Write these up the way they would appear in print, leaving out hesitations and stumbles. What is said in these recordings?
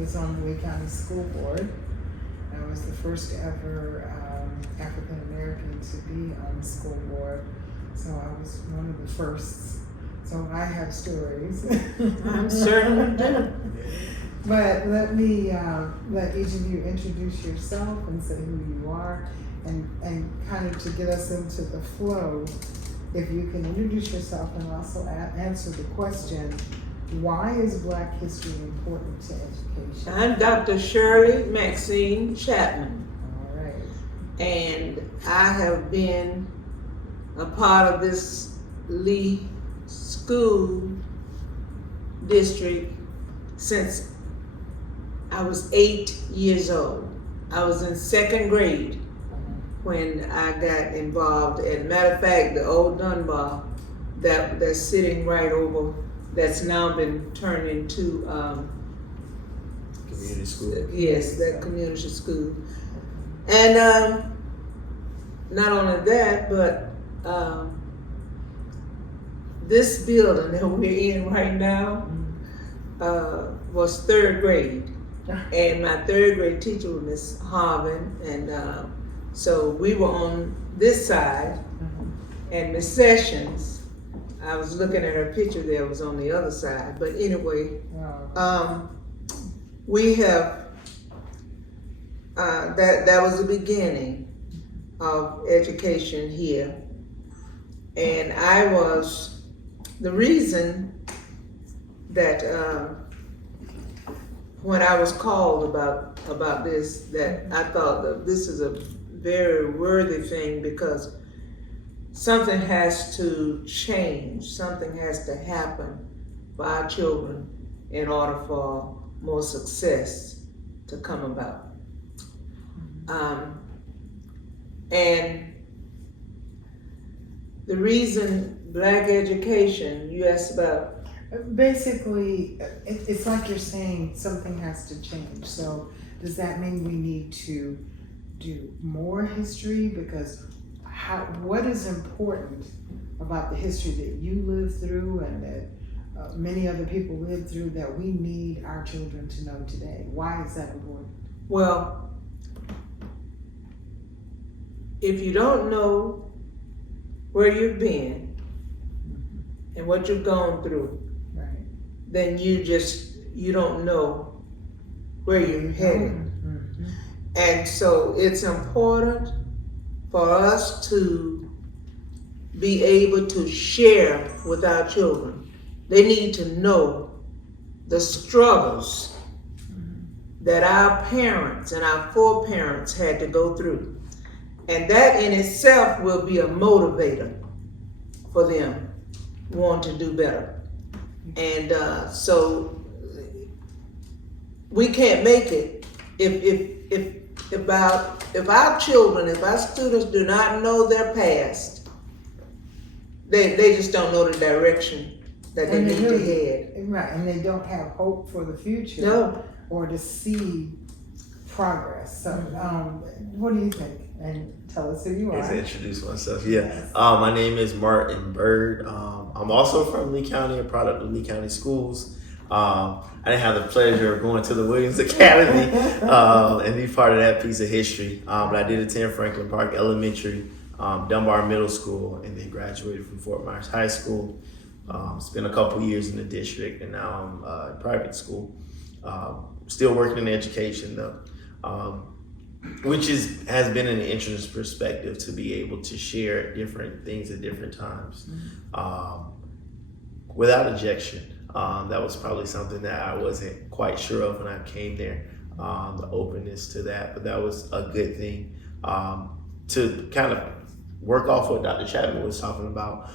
was on the Lee County School Board. I was the first ever African American to be on the school board, so I was one of the firsts. So I have stories. I'm certain do. But let me let each of you introduce yourself and say who you are, and kind of to get us into the flow. If you can introduce yourself and also answer the question, why is Black history important to education? I'm Dr. Shirley Maxine Chapman. All right. And I have been a part of this Lee School District since I was 8 years old. I was in second grade when I got involved. As a matter of fact, the old Dunbar that's sitting right over, that's now been turned into Community school. yes, that community school. And not only that, but this building that we're in right now was third grade. And my third grade teacher was Miss Harvin, and so we were on this side, and Miss Sessions, I was looking at her picture there, was on the other side. But anyway, we have, that was the beginning of education here. And I was, the reason that when I was called about this, that I thought that this is a very worthy thing, because something has to change, something has to happen for our children in order for more success to come about. And the reason Black education, you asked about. Basically, it's like you're saying something has to change. So does that mean we need to do more history? Because what is important about the history that you lived through and that many other people lived through that we need our children to know today? Why is that important? Well, if you don't know where you've been and what you've gone through, right, then you don't know where you're headed. Mm-hmm. And so it's important for us to be able to share with our children. They need to know the struggles that our parents and our foreparents had to go through. And that in itself will be a motivator for them want to do better. And so we can't make it if our children, if our students do not know their past, they just don't know the direction that they need to head. Right, and they don't have hope for the future. No. Or to see progress. So what do you think? And tell us who you are. To introduce myself, yeah. Yes. My name is Martin Byrd. I'm also from Lee County, a product of Lee County Schools. I didn't have the pleasure of going to the Williams Academy and be part of that piece of history. But I did attend Franklin Park Elementary, Dunbar Middle School, and then graduated from Fort Myers High School. Spent a couple years in the district, and now I'm in private school. Still working in education though. Which has been an interesting perspective to be able to share different things at different times without objection. That was probably something that I wasn't quite sure of when I came there, the openness to that, but that was a good thing to kind of work off what Dr. Chapman was talking about,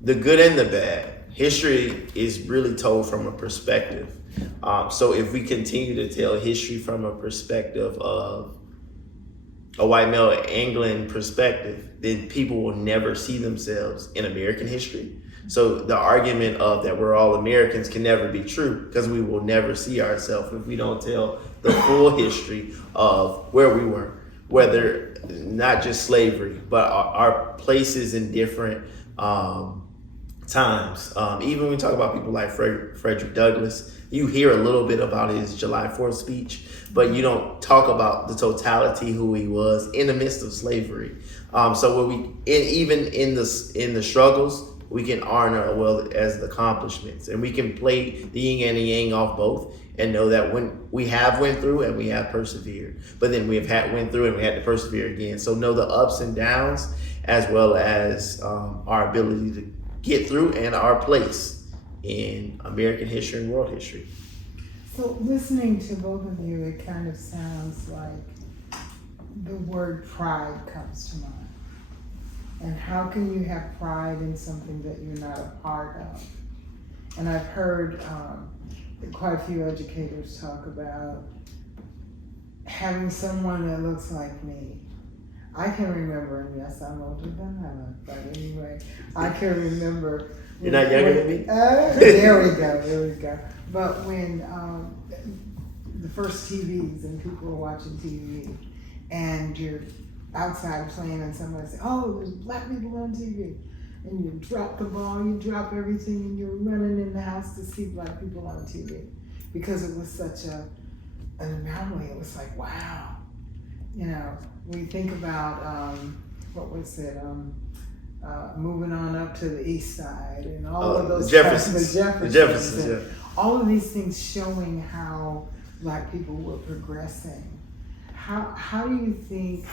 the good and the bad. History is really told from a perspective. So if we continue to tell history from a perspective of a white male England perspective, then people will never see themselves in American history. So the argument of that we're all Americans can never be true, because we will never see ourselves if we don't tell the full history of where we were, whether not just slavery, but our places in different times. Even when we talk about people like Frederick Douglass, You hear a little bit about his July 4th speech, but you don't talk about the totality who he was in the midst of slavery. So when even in the struggles, we can honor well as the accomplishments, and we can play the yin and the yang off both, and know that when we have went through and we have persevered, but then we have went through and we had to persevere again. So know the ups and downs, as well as our ability to get through and our place in American history and world history. So listening to both of you, it kind of sounds like the word pride comes to mind. And how can you have pride in something that you're not a part of? And I've heard quite a few educators talk about having someone that looks like me. I can remember, and yes, I'm older than Anna, but anyway, I can remember. You're not younger than me? There we go. But when the first TVs and people were watching TV, and you're outside playing and somebody say, oh, there's black people on TV. And you drop the ball, you drop everything, and you're running in the house to see black people on TV. Because it was such an anomaly. It was like, wow. You know, we think about, what was it, moving on up to the east side and all of those Jeffersons. The Jeffersons, yeah. All of these things showing how black people were progressing. How do you think,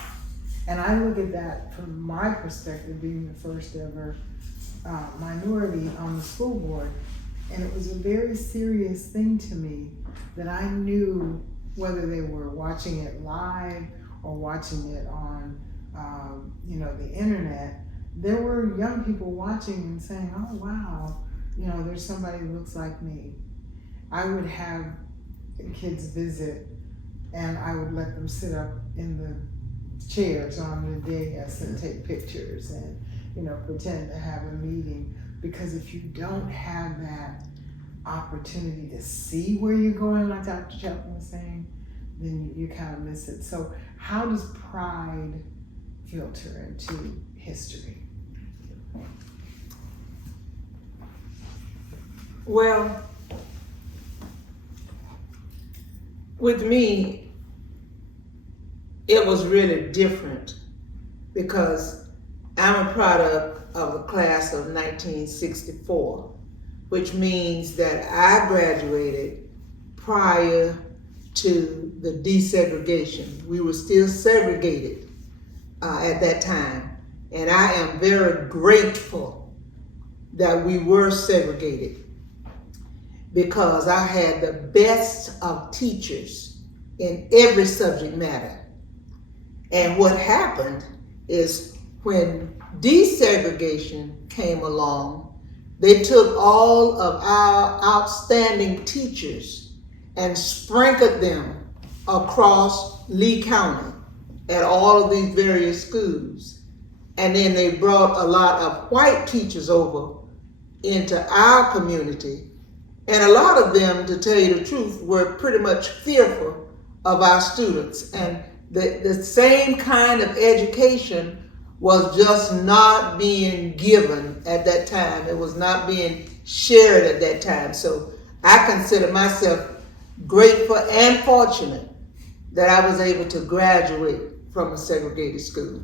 and I look at that from my perspective, being the first ever minority on the school board, and it was a very serious thing to me that I knew whether they were watching it live or watching it on the internet, there were young people watching and saying, oh wow, there's somebody who looks like me. I would have kids visit and I would let them sit up in the chairs on the dais and take pictures and pretend to have a meeting, because if you don't have that opportunity to see where you're going, like Dr. Chapman was saying, then you kind of miss it. So how does pride filter into history? Well, with me, it was really different because I'm a product of the class of 1964, which means that I graduated prior to the desegregation. We were still segregated at that time, and I am very grateful that we were segregated, because I had the best of teachers in every subject matter. And what happened is when desegregation came along, they took all of our outstanding teachers and sprinkled them across Lee County at all of these various schools. And then they brought a lot of white teachers over into our community. And a lot of them, to tell you the truth, were pretty much fearful of our students. And the same kind of education was just not being given at that time. It was not being shared at that time. So I consider myself grateful and fortunate that I was able to graduate from a segregated school.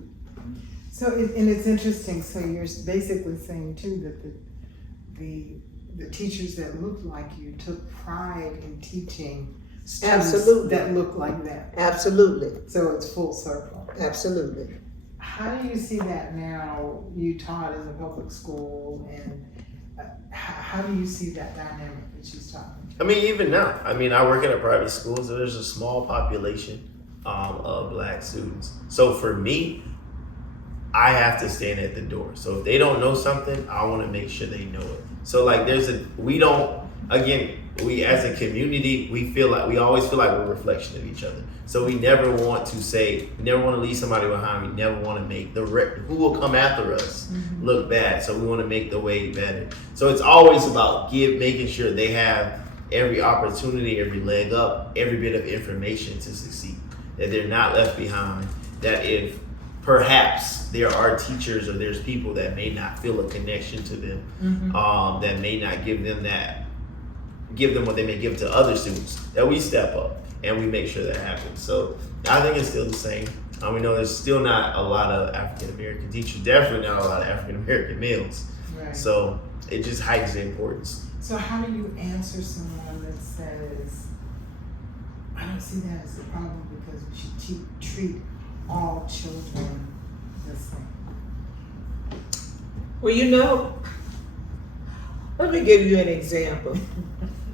So, and it's interesting, so you're basically saying too that the teachers that looked like you took pride in teaching students that look like that. Absolutely. So it's full circle. Absolutely. How do you see that now? You taught in the public school, and how do you see that dynamic that she's talking about? I mean, even now, I work in a private school, so there's a small population of black students. So for me, I have to stand at the door. So if they don't know something, I want to make sure they know it. So like we as a community, we always feel like we're a reflection of each other. So we never want to leave somebody behind. We never want to make who will come after us look bad. So we want to make the way better. So it's always about making sure they have every opportunity, every leg up, every bit of information to succeed. That they're not left behind. That if perhaps there are teachers or there's people that may not feel a connection to them, that may not give them that give them what they may give to other students, that we step up and we make sure that happens. So I think it's still the same. We know there's still not a lot of African American teachers, definitely not a lot of African American males. Right. So it just heightens the importance. So how do you answer someone that says, I don't see that as a problem because we should treat all children the same? Well, you know, let me give you an example.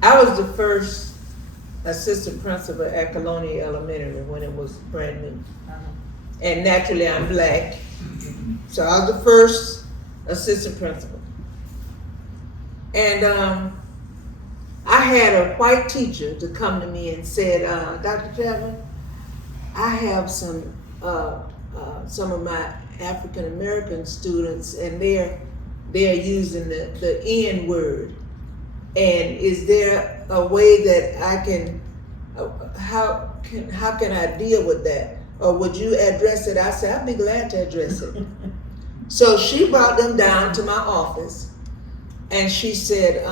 I was the first assistant principal at Colonia Elementary when it was brand new. And naturally I'm black. So I was the first assistant principal. And I had a white teacher to come to me and said, Dr. Chapman, I have some of my African American students and they're using the N word. And is there a way that I can, how can I deal with that? Or would you address it? I said, I'd be glad to address it. So she brought them down to my office and she said,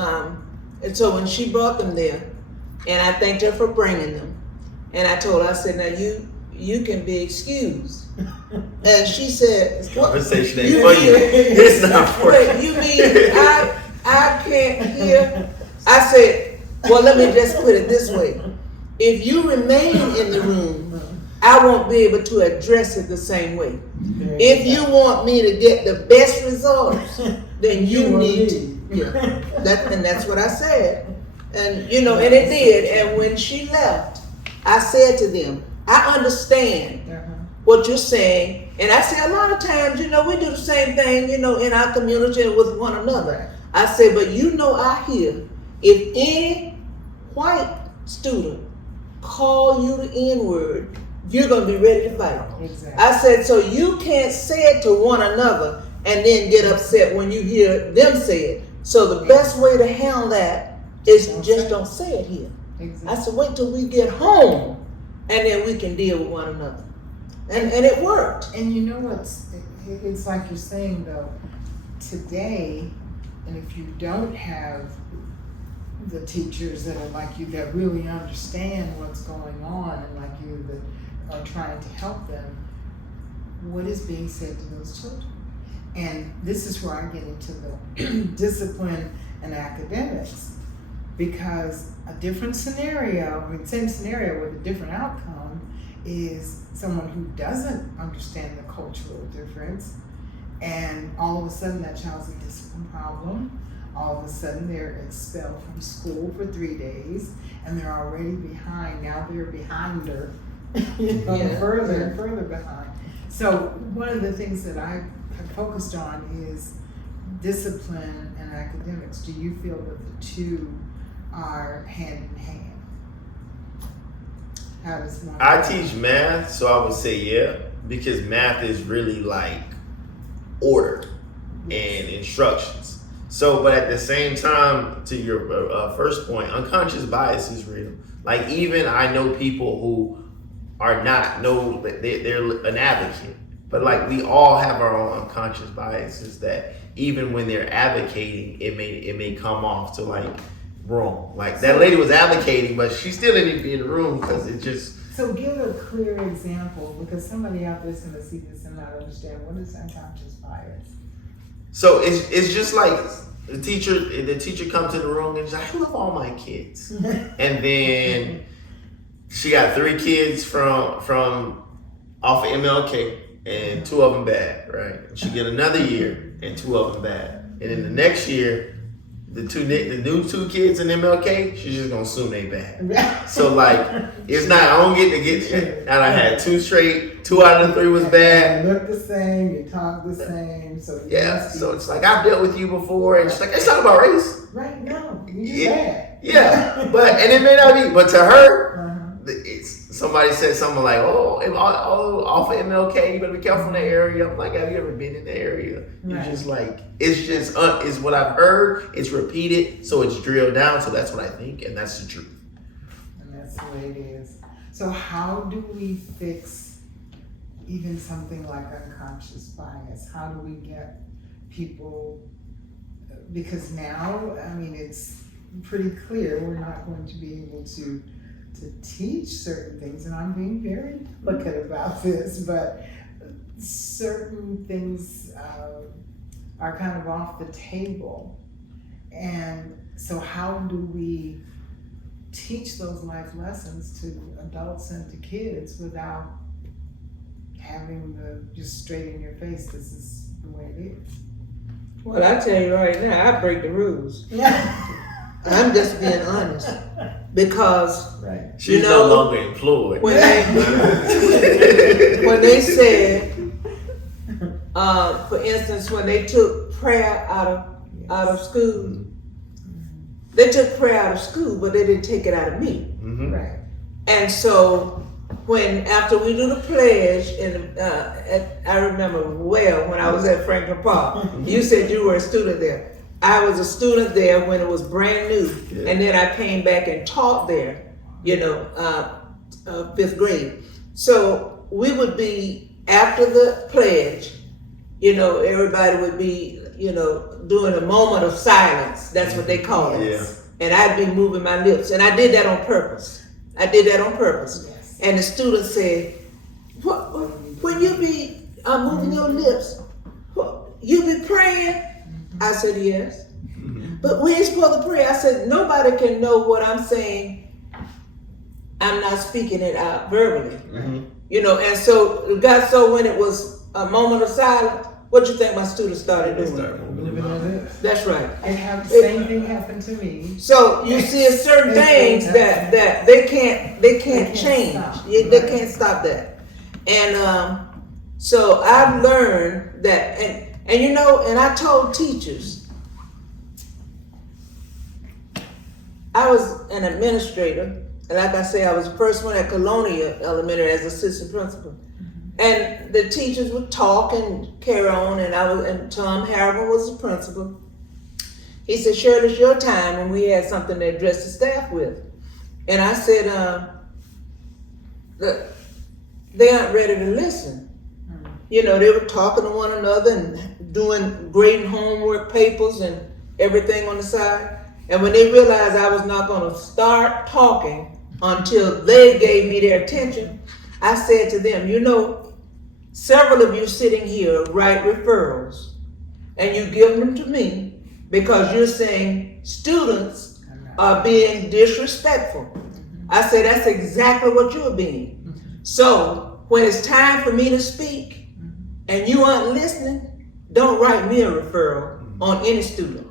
and so when she brought them there, and I thanked her for bringing them, and I told her, I said, now you can be excused. And she said, this conversation ain't for you. It's not for you. You mean I can't hear? I said, well, let me just put it this way. If you remain in the room, I won't be able to address it the same way. If you want me to get the best results, then you need to. Yeah. And that's what I said. And you know, and it did. And when she left, I said to them, I understand what you're saying. And I say a lot of times, you know, we do the same thing, you know, in our community and with one another. I say, but you know, I hear if any white student call you the N-word, you're going to be ready to fight. Exactly. I said, so you can't say it to one another and then get upset when you hear them say it. So the best way to handle that is don't say it here. Exactly. I said, wait till we get home and then we can deal with one another. And it worked. And you know it's like you're saying though, today, and if you don't have the teachers that are like you that really understand what's going on and like you that are trying to help them, what is being said to those children? And this is where I get into the discipline and academics, because a different scenario, I mean, same scenario with a different outcome, is someone who doesn't understand the cultural difference, and all of a sudden that child's a discipline problem. All of a sudden they're expelled from school for 3 days, and they're already behind. Now they're behind her, further and further behind. So one of the things that I have focused on is discipline and academics. Do you feel that the two are hand in hand? How does one? I teach math, so I would say yeah, because math is really like order and instructions. So, but at the same time, to your first point, unconscious bias is real. Like even I know people who are not, they're an advocate, but like we all have our own unconscious biases that even when they're advocating, it may come off to like wrong. Like that lady was advocating, but she still didn't even be in the room because it just. So give a clear example, because somebody out there is going to see this and not understand what is unconscious bias. So it's just like the teacher comes to the room and she's like, I love all my kids. And then she got 3 kids from off of MLK and 2 of them bad, right? She get another year and 2 of them bad. And then the next year, the new 2 kids in MLK, she's just gonna assume they bad. So like, it's not, I don't get to get, and I had 2 straight, 2 out of the 3 was bad. You look the same, you talk the same, so yeah. So it's like, I've dealt with you before, and she's like, it's not about race. Right, no, you bad. Yeah, and it may not be, but to her, it's somebody said something like, oh, off of MLK, you better be careful in the area. I'm like, have you ever been in the area? You're just like, it's what I've heard, it's repeated, so it's drilled down, so that's what I think, and that's the truth. And that's the way it is. So how do we fix even something like unconscious bias? How do we get people, because now, I mean, it's pretty clear we're not going to be able to teach certain things, and I'm being very delicate about this, but certain things are kind of off the table. And so how do we teach those life lessons to adults and to kids without having just straight in your face, this is the way it is? Well, I tell you right now, I break the rules. I'm just being honest. Because, right. She's no longer employed. When they said, for instance, when they took prayer out of school, they took prayer out of school, but they didn't take it out of me. Mm-hmm. Right. And so, after we do the pledge, and I remember well when I was at Franklin Park, you said you were a student there. I was a student there when it was brand new, and then I came back and taught there, 5th grade. So we would be, after the pledge, everybody would be, doing a moment of silence. That's what they call it. Yeah. And I'd be moving my lips, and I did that on purpose. Yes. And the student said, when you be moving your lips, you be praying? I said, yes. But we ain't supposed to pray. I said, nobody can know what I'm saying. I'm not speaking it out verbally. Mm-hmm. And so it got so when it was a moment of silence, what you think my students started doing? That's right. The same thing happened to me. So you see certain things that they can't change. They can't stop that. And so I've learned that, and I told teachers, I was an administrator, and like I say, I was the first one at Colonia Elementary as assistant principal. And the teachers would talk and carry on, and Tom Harriman was the principal. He said, Shirley, it's your time, when we had something to address the staff with. And I said, look, they aren't ready to listen. They were talking to one another and grading homework papers and everything on the side. And when they realized I was not going to start talking until they gave me their attention, I said to them, several of you sitting here write referrals, and you give them to me because you're saying students are being disrespectful. I said, that's exactly what you're being. So when it's time for me to speak and you aren't listening, don't write me a referral on any student.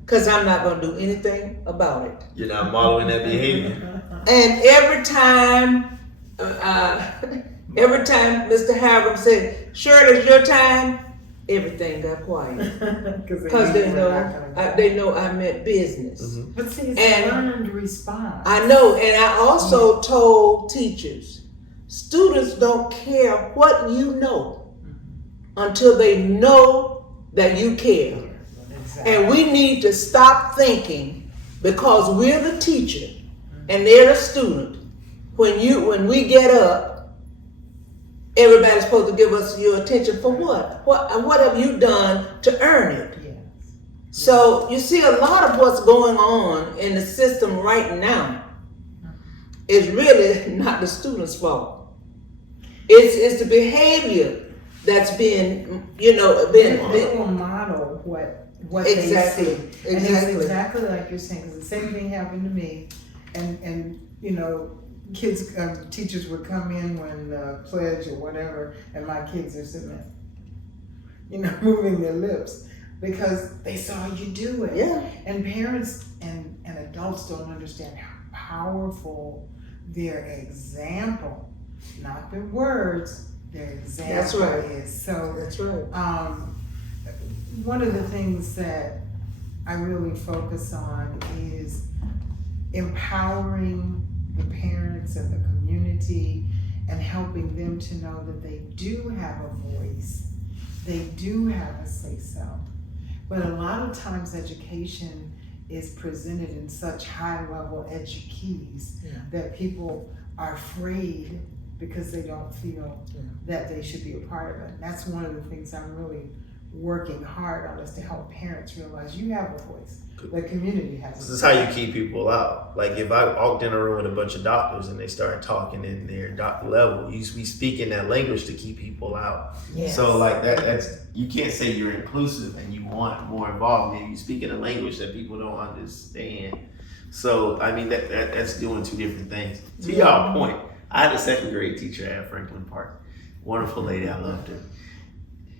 Because I'm not going to do anything about it. You're not modeling that behavior. And every time Mr. Harriman said, Shirley, it's your time, everything got quiet. Because they know I meant business. Mm-hmm. But see, it's a learned response. I know, and I also told teachers, students don't care what you know until they know that you care. And we need to stop thinking because we're the teacher and they're the student. When we get up, everybody's supposed to give us your attention for what? What have you done to earn it? Yes. So you see, a lot of what's going on in the system right now is really not the student's fault. It's the behavior that's been model what exactly. they see. And it's exactly like you're saying, because the same thing happened to me. And kids, teachers would come in when pledge or whatever, and my kids are sitting there, moving their lips because they saw you do it. Yeah. And parents and adults don't understand how powerful their example, not their words, their example is. So that's right. One of the things that I really focus on is empowering the parents and the community and helping them to know that they do have a voice, they do have a say-so. But a lot of times education is presented in such high-level edukeys that people are afraid because they don't feel that they should be a part of it. And that's one of the things I'm really working hard on is to help parents realize you have a voice. The community has a voice. This is how you keep people out. Like if I walked in a room with a bunch of doctors and they started talking in their doctor level, you be speaking that language to keep people out. Yes. So like that's you can't say you're inclusive and you want more involvement. You speak in a language that people don't understand. So I mean that's doing two different things. To y'all point, I had a second grade teacher at Franklin Park. Wonderful lady, I loved her.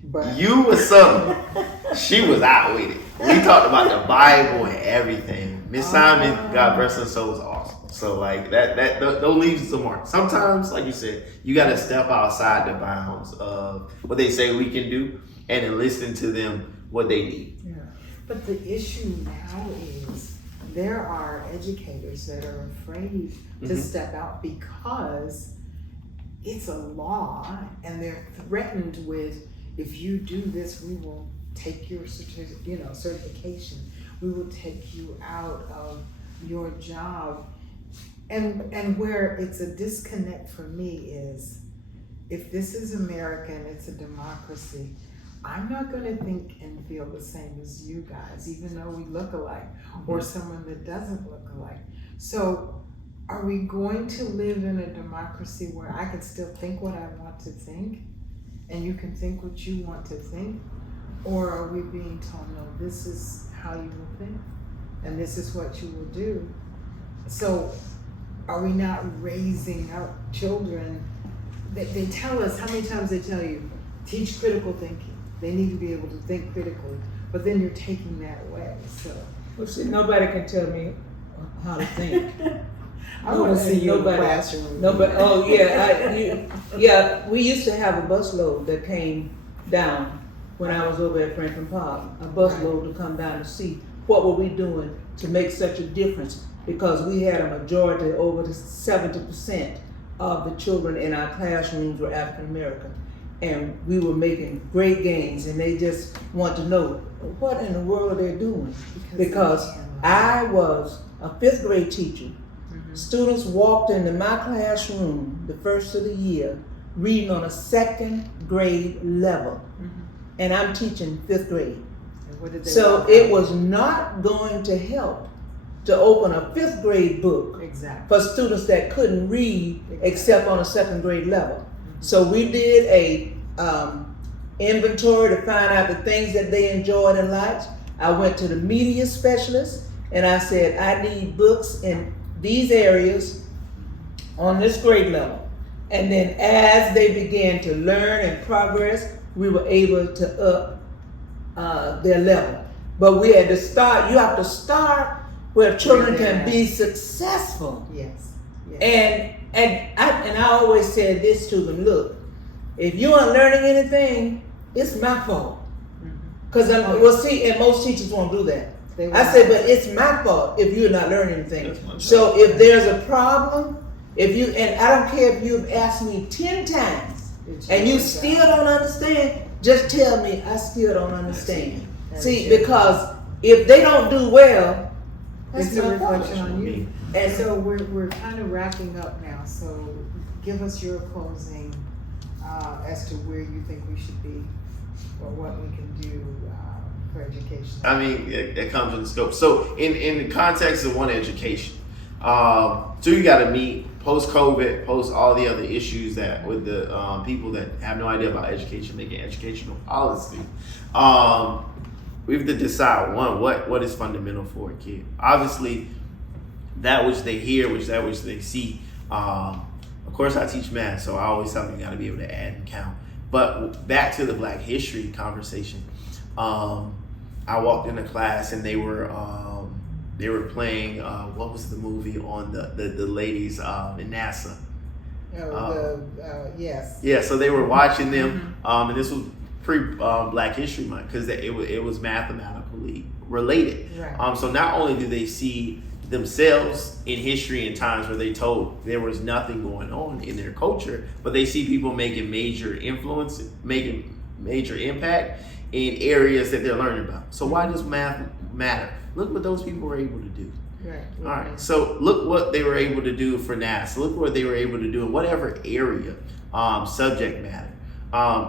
But You was something. She was out with it. We talked about the Bible and everything. Miss Simon, God bless her soul, was awesome. So like that those leaves a mark. Sometimes, like you said, you got to step outside the bounds of what they say we can do, and then listen to them what they need. yeah. But the issue now is there are educators that are afraid to step out because it's a law, and they're threatened with, if you do this, we will take your certification. We will take you out of your job. And where it's a disconnect for me is, if this is America and it's a democracy, I'm not going to think and feel the same as you guys, even though we look alike, or someone that doesn't look alike. So are we going to live in a democracy where I can still think what I want to think, and you can think what you want to think? Or are we being told, no, this is how you will think, and this is what you will do? So are we not raising our children? They tell us, how many times they tell you, teach critical thinking. They need to be able to think critically, but then you're taking that away, so. Well, see, nobody can tell me how to think. I want to see you in the Nobody. classroom. Nobody. Oh yeah, we used to have a busload that came down when I was over at Franklin Park. A busload to come down to see what were we doing to make such a difference, because we had a majority, over to 70% of the children in our classrooms were African American, and we were making great gains, and they just want to know what in the world they're doing, because I was a 5th grade teacher. Students walked into my classroom the first of the year reading on a 2nd grade level, and I'm teaching 5th grade. So it was not going to help to open a 5th grade book for students that couldn't read except on a 2nd grade level. So we did a inventory to find out the things that they enjoyed and liked. I went to the media specialist and I said, I need books in these areas on this grade level. And then as they began to learn and progress, we were able to up their level. But we had to start, you have to start where children can be successful. Yes. And I always said this to them, look, if you aren't learning anything, it's my fault. Because and most teachers won't do that. I said, but it's my fault if you're not learning anything. So if there's a problem, and I don't care if you've asked me 10 times and you still don't understand, just tell me I still don't understand. See, because if they don't do well, it's a reflection on you. And so we're kind of wrapping up now. So give us your closing as to where you think we should be, or what we can do for education. I mean, it comes in scope. So in the context of one, education, so you got to meet post-COVID, post all the other issues that with the people that have no idea about education, making educational policy. We have to decide, one, what is fundamental for a kid. Obviously, that which they hear, that which they see. Of course, I teach math, so I always tell them you got to be able to add and count. But back to the Black History conversation, I walked in a class and they were playing what was the movie on the ladies in NASA? Yes. Yeah, so they were watching them, and this was pre-Black History Month, because it was mathematically related. Right. So not only do they see themselves in history in times where they told there was nothing going on in their culture, but they see people making major influence, making major impact in areas that they're learning about. So why does math matter? Look what those people were able to do. Right. All right. So look what they were able to do for NASA. Look what they were able to do in whatever area, subject matter.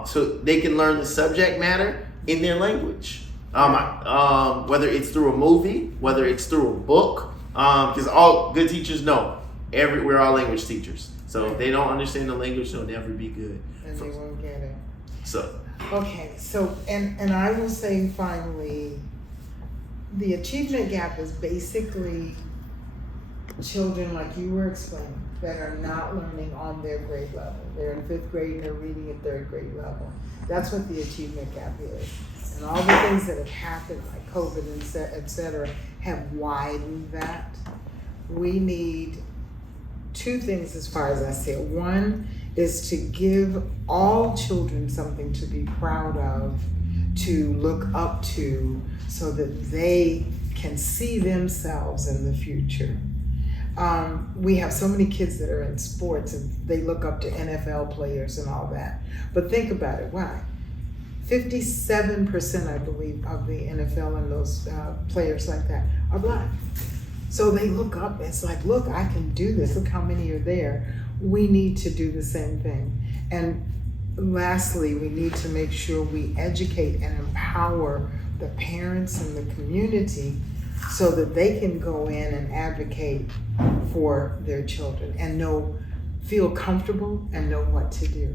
So they can learn the subject matter, in their language. Whether it's through a movie, whether it's through a book, because all good teachers know we're all language teachers. So if they don't understand the language, they'll never be good. And they won't get it. So Okay, so and I will say finally, the achievement gap is basically children, like you were explaining, that are not learning on their grade level. They're in 5th grade and they're reading at 3rd grade level. That's what the achievement gap is. And all the things that have happened, like COVID and et cetera, have widened that. We need 2 things as far as I see it. One is to give all children something to be proud of, to look up to, so that they can see themselves in the future. We have so many kids that are in sports and they look up to NFL players and all that. But think about it, why? 57%, I believe, of the NFL and those players like that are Black. So they look up, it's like, look, I can do this. Look how many are there. We need to do the same thing. And lastly, we need to make sure we educate and empower the parents and the community so that they can go in and advocate for their children and feel comfortable and know what to do.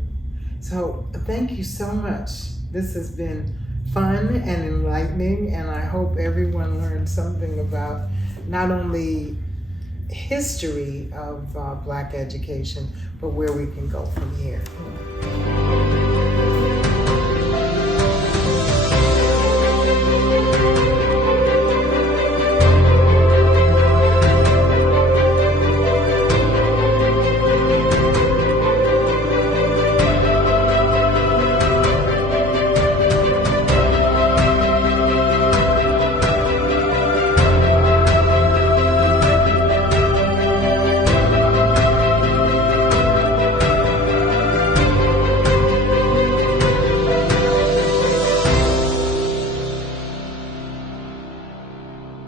So thank you so much. This has been fun and enlightening, and I hope everyone learned something about not only history of Black education, but where we can go from here.